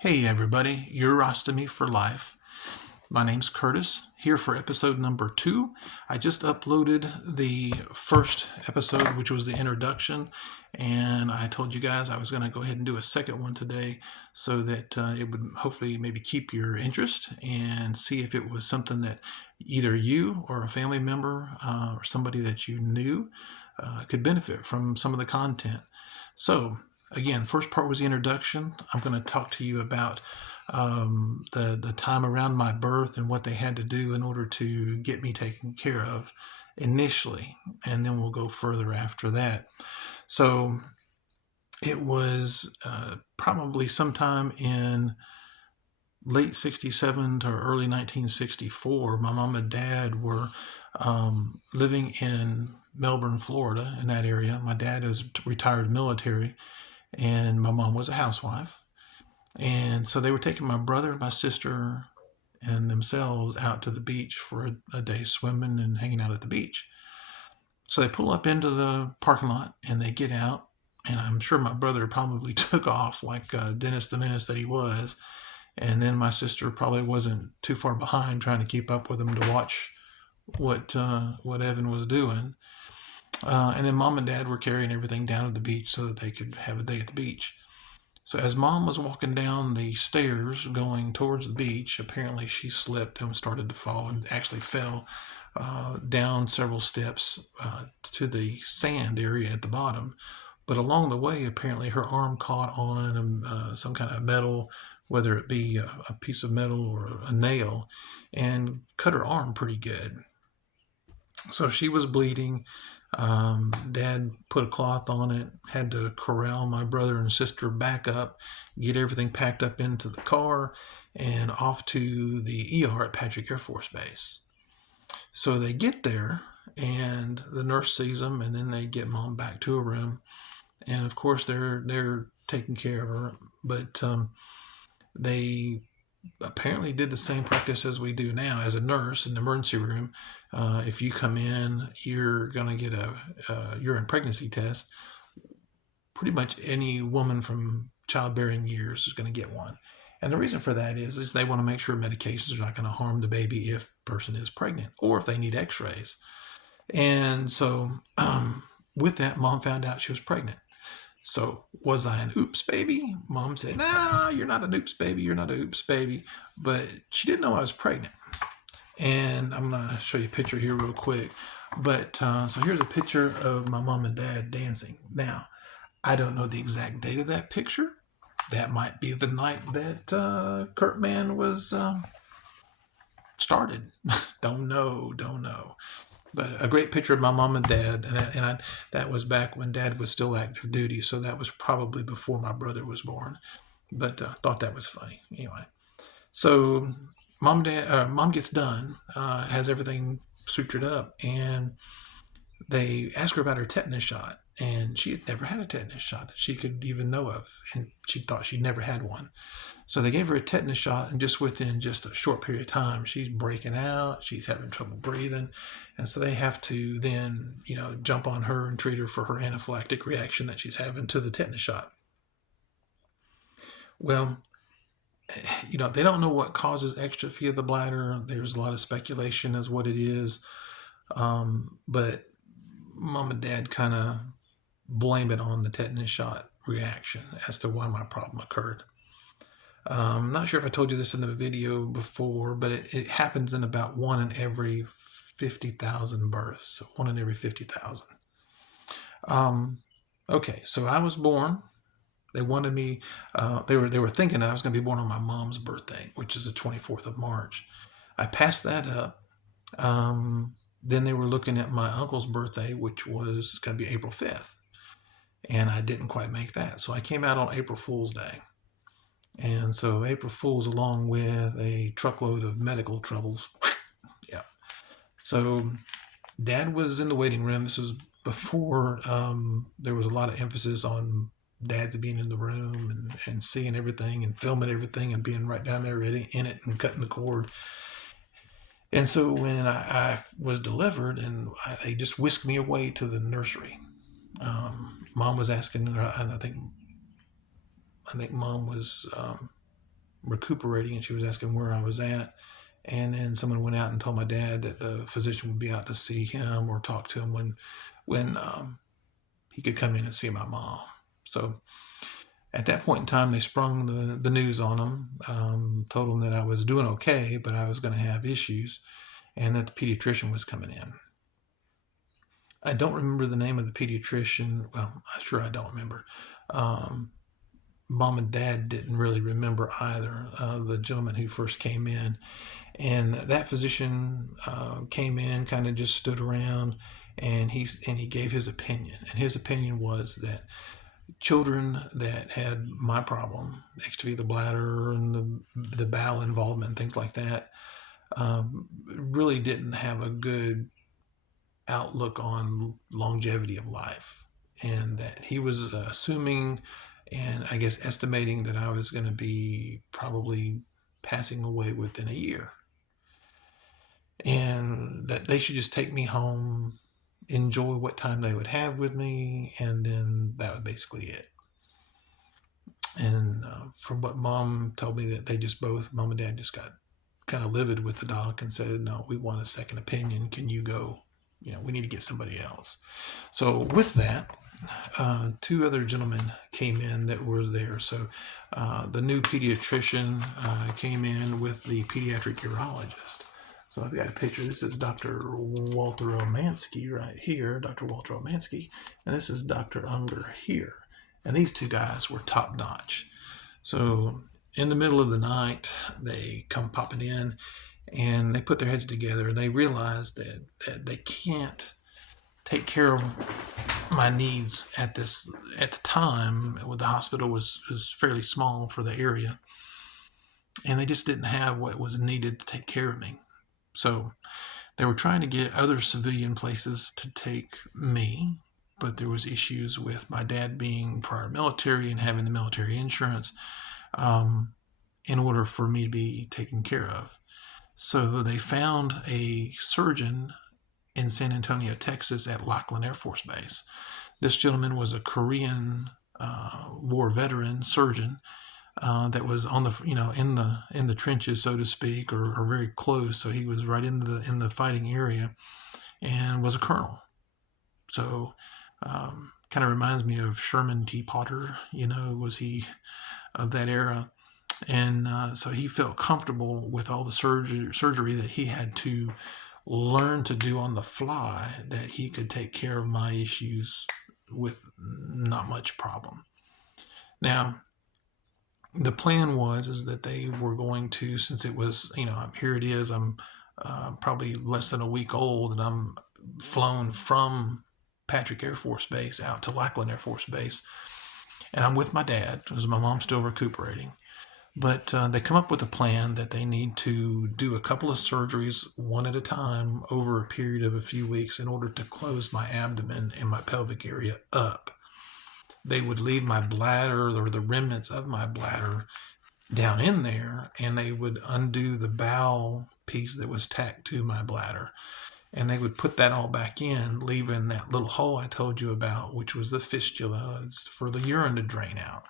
Hey everybody, Urostomy for Life. My name's Curtis, here for episode number 2. I just uploaded the first episode, which was the introduction, and I told you guys I was going to go ahead and do a second one today so that it would hopefully maybe keep your interest and see if it was something that either you or a family member or somebody that you knew could benefit from some of the content. So, again, first part was the introduction. I'm going to talk to you about the time around my birth and what they had to do in order to get me taken care of initially, and then we'll go further after that. So it was probably sometime in late 67 to early 1964. My mom and dad were living in Melbourne, Florida, in that area. My dad is retired military, and my mom was a housewife. And so they were taking my brother and my sister and themselves out to the beach for a day swimming and hanging out at the beach. So they pull up into the parking lot and they get out. And I'm sure my brother probably took off like Dennis the Menace that he was. And then my sister probably wasn't too far behind trying to keep up with him to watch what Evan was doing. And then mom and dad were carrying everything down to the beach so that they could have a day at the beach. So as mom was walking down the stairs going towards the beach, apparently she slipped and started to fall and actually fell down several steps to the sand area at the bottom. But along the way, apparently her arm caught on some kind of metal, whether it be a piece of metal or a nail, and cut her arm pretty good. So she was bleeding. Dad put a cloth on it, had to corral my brother and sister back up, get everything packed up into the car, and off to the ER at Patrick Air Force Base. So they get there, and the nurse sees them, and then they get mom back to her room, and of course they're taking care of her, but they apparently did the same practice as we do now as a nurse in the emergency room. If you come in, you're going to get a urine pregnancy test. Pretty much any woman from childbearing years is going to get one. And the reason for that is they want to make sure medications are not going to harm the baby if the person is pregnant or if they need x-rays. And so with that, mom found out she was pregnant. So was I an oops baby? Mom said, "No, you're not an oops baby. You're not an oops baby." But she didn't know I was pregnant. And I'm going to show you a picture here real quick. But so here's a picture of my mom and dad dancing. Now, I don't know the exact date of that picture. That might be the night that Kurtman was started. Don't know. But a great picture of my mom and dad, that was back when dad was still active duty, so that was probably before my brother was born. But thought that was funny. Anyway, so mom gets done, has everything sutured up, and they ask her about her tetanus shot, and she had never had a tetanus shot that she could even know of, and she thought she'd never had one. So they gave her a tetanus shot, and just within just a short period of time, she's breaking out, she's having trouble breathing, and so they have to then, jump on her and treat her for her anaphylactic reaction that she's having to the tetanus shot. Well, they don't know what causes exstrophy of the bladder. There's a lot of speculation as what it is, but mom and dad kind of blame it on the tetanus shot reaction as to why my problem occurred. I'm not sure if I told you this in the video before, but it happens in about 1 in every 50,000 births. So 1 in every 50,000. Okay, so I was born. They wanted me. They were thinking that I was going to be born on my mom's birthday, which is the 24th of March. I passed that up. Then they were looking at my uncle's birthday, which was going to be April 5th, and I didn't quite make that. So I came out on April Fool's Day. And so April Fool's along with a truckload of medical troubles. Yeah. So dad was in the waiting room. This was before there was a lot of emphasis on dads being in the room and seeing everything and filming everything and being right down there in it and cutting the cord. And so when I was delivered, and they just whisked me away to the nursery. Mom was asking, and I think mom was recuperating, and she was asking where I was at. And then someone went out and told my dad that the physician would be out to see him or talk to him when he could come in and see my mom. So at that point in time, they sprung the news on him, told him that I was doing okay, but I was going to have issues, and that the pediatrician was coming in. I don't remember the name of the pediatrician. Well, sure I don't remember. Mom and Dad didn't really remember either, the gentleman who first came in. And that physician came in, kind of just stood around, and he gave his opinion. And his opinion was that children that had my problem, exstrophy of the bladder and the bowel involvement and things like that, really didn't have a good outlook on longevity of life. And that he was assuming and I guess estimating that I was going to be probably passing away within a year. And that they should just take me home, enjoy what time they would have with me, and then that was basically it. And from what Mom told me, that they just both, Mom and Dad, just got kind of livid with the doc and said, no, we want a second opinion. Can you go? We need to get somebody else. So with that, two other gentlemen came in that were there. So the new pediatrician came in with the pediatric urologist. So I've got a picture. This is Dr. Walter Omansky right here, Dr. Walter Omansky, and this is Dr. Unger here. And these two guys were top notch. So in the middle of the night, they come popping in, and they put their heads together, and they realize that they can't take care of my needs at the time. When the hospital was fairly small for the area, and they just didn't have what was needed to take care of me. So they were trying to get other civilian places to take me, but there was issues with my dad being prior military and having the military insurance in order for me to be taken care of. So they found a surgeon in San Antonio, Texas at Lackland Air Force Base. This gentleman was a Korean war veteran surgeon that was on the in the trenches, so to speak, or very close. So he was right in the fighting area, and was a colonel. So kind of reminds me of Sherman T. Potter. Was he of that era? And so he felt comfortable with all the surgery that he had to learn to do on the fly, that he could take care of my issues with not much problem. Now, the plan is that they were going to, since it was, here it is, I'm probably less than a week old, and I'm flown from Patrick Air Force Base out to Lackland Air Force Base, and I'm with my dad, because my mom's still recuperating. But they come up with a plan that they need to do a couple of surgeries one at a time over a period of a few weeks in order to close my abdomen and my pelvic area up. They would leave my bladder, or the remnants of my bladder, down in there, and they would undo the bowel piece that was tacked to my bladder. And they would put that all back in, leaving that little hole I told you about, which was the fistula, for the urine to drain out.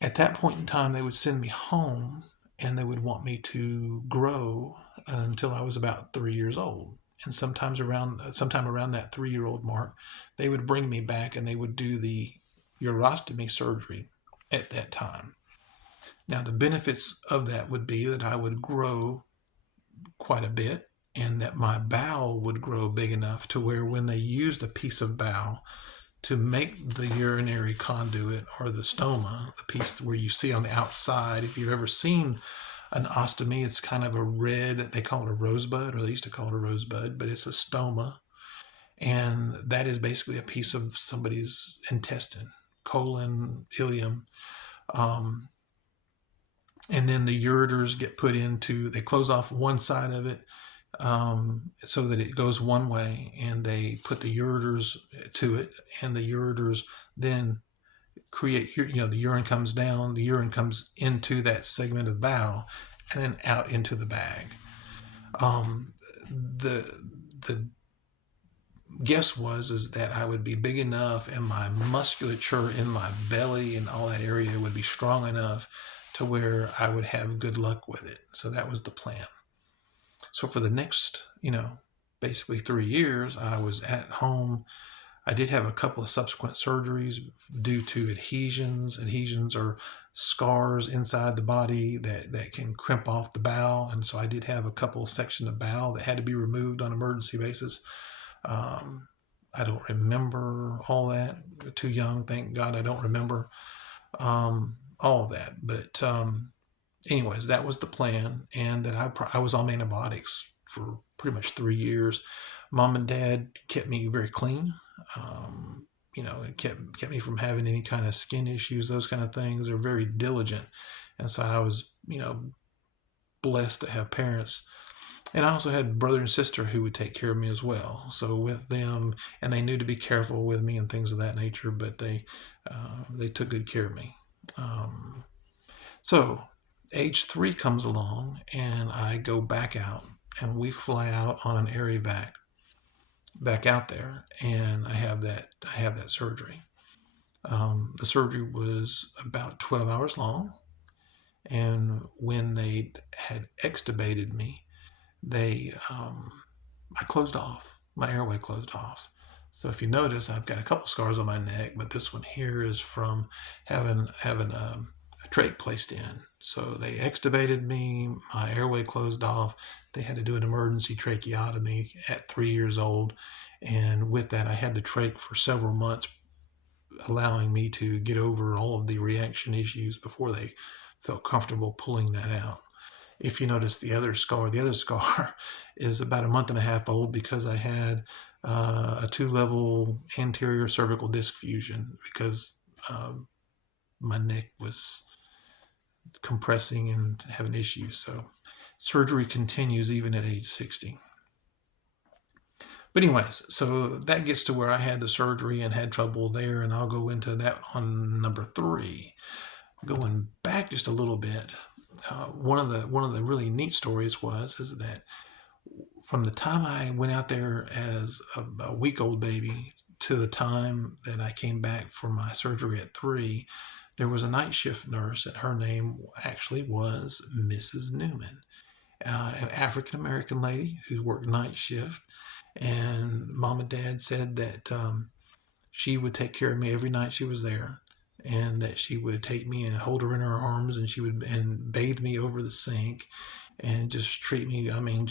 At that point in time, they would send me home, and they would want me to grow until I was about 3 years old. And sometime around that 3-year-old mark, they would bring me back, and they would do the urostomy surgery at that time. Now, the benefits of that would be that I would grow quite a bit, and that my bowel would grow big enough to where when they used a piece of bowel to make the urinary conduit, or the stoma, the piece where you see on the outside, if you've ever seen an ostomy, it's kind of a red, they call it a rosebud, or they used to call it a rosebud, but it's a stoma. And that is basically a piece of somebody's intestine, colon, ileum. And then the ureters get put into, they close off one side of it, so that it goes one way, and they put the ureters to it, and the ureters then create, the urine comes down, the urine comes into that segment of bowel, and then out into the bag. The guess is that I would be big enough, and my musculature in my belly and all that area would be strong enough to where I would have good luck with it. So that was the plan. So for the next, basically 3 years, I was at home. I did have a couple of subsequent surgeries due to adhesions. Adhesions are scars inside the body that can crimp off the bowel. And so I did have a couple of sections of bowel that had to be removed on an emergency basis. I don't remember all that. Too young, thank God I don't remember all of that. But anyways, that was the plan. And that I was on antibiotics for pretty much 3 years. Mom and Dad kept me very clean. It kept me from having any kind of skin issues, those kind of things. They're very diligent, and so I was, blessed to have parents. And I also had brother and sister who would take care of me as well. So with them, and they knew to be careful with me and things of that nature, but they took good care of me. So age 3 comes along, and I go back out, and we fly out on an air evac back out there, and I have that surgery. The surgery was about 12 hours long, and when they had extubated me, I closed off. My airway closed off. So if you notice, I've got a couple scars on my neck, but this one here is from having a trach placed in. So they extubated me. My airway closed off. They had to do an emergency tracheotomy at 3 years old, and with that, I had the trach for several months, allowing me to get over all of the reaction issues before they felt comfortable pulling that out. If you notice the other scar is about a month and a half old because I had a 2-level anterior cervical disc fusion because my neck was compressing and having issues. So surgery continues even at age 60. But anyways, so that gets to where I had the surgery and had trouble there, and I'll go into that on number 3. Going back just a little bit, one of the really neat stories is that from the time I went out there as a week-old baby to the time that I came back for my surgery at 3, there was a night shift nurse, and her name actually was Mrs. Newman, an African American lady who worked night shift. And Mom and Dad said that she would take care of me every night she was there, and that she would take me and hold her in her arms, and she would bathe me over the sink, and just treat me. I mean,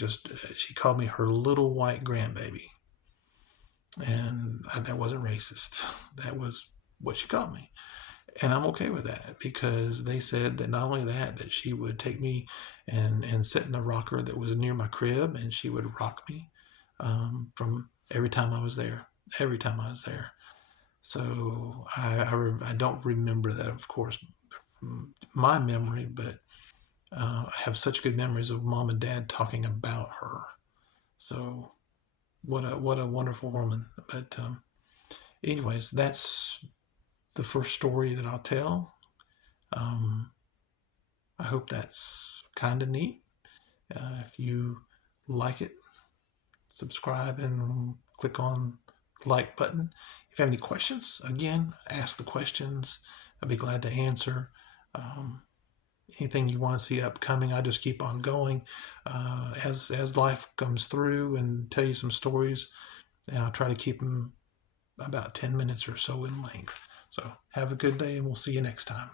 she called me her little white grandbaby, and that wasn't racist. That was what she called me, and I'm okay with that because they said that not only that she would take me and sit in a rocker that was near my crib, and she would rock me from every time I was there. Every time I was there. So I don't remember that, of course, from my memory, but I have such good memories of Mom and Dad talking about her. So what a wonderful woman. But anyways, that's the first story that I'll tell. I hope that's kind of neat. If you like it, subscribe and click on the like button. If you have any questions, again, ask the questions. I'd be glad to answer. Anything you want to see upcoming, I just keep on going as life comes through and tell you some stories, and I'll try to keep them about 10 minutes or so in length. So have a good day, and we'll see you next time.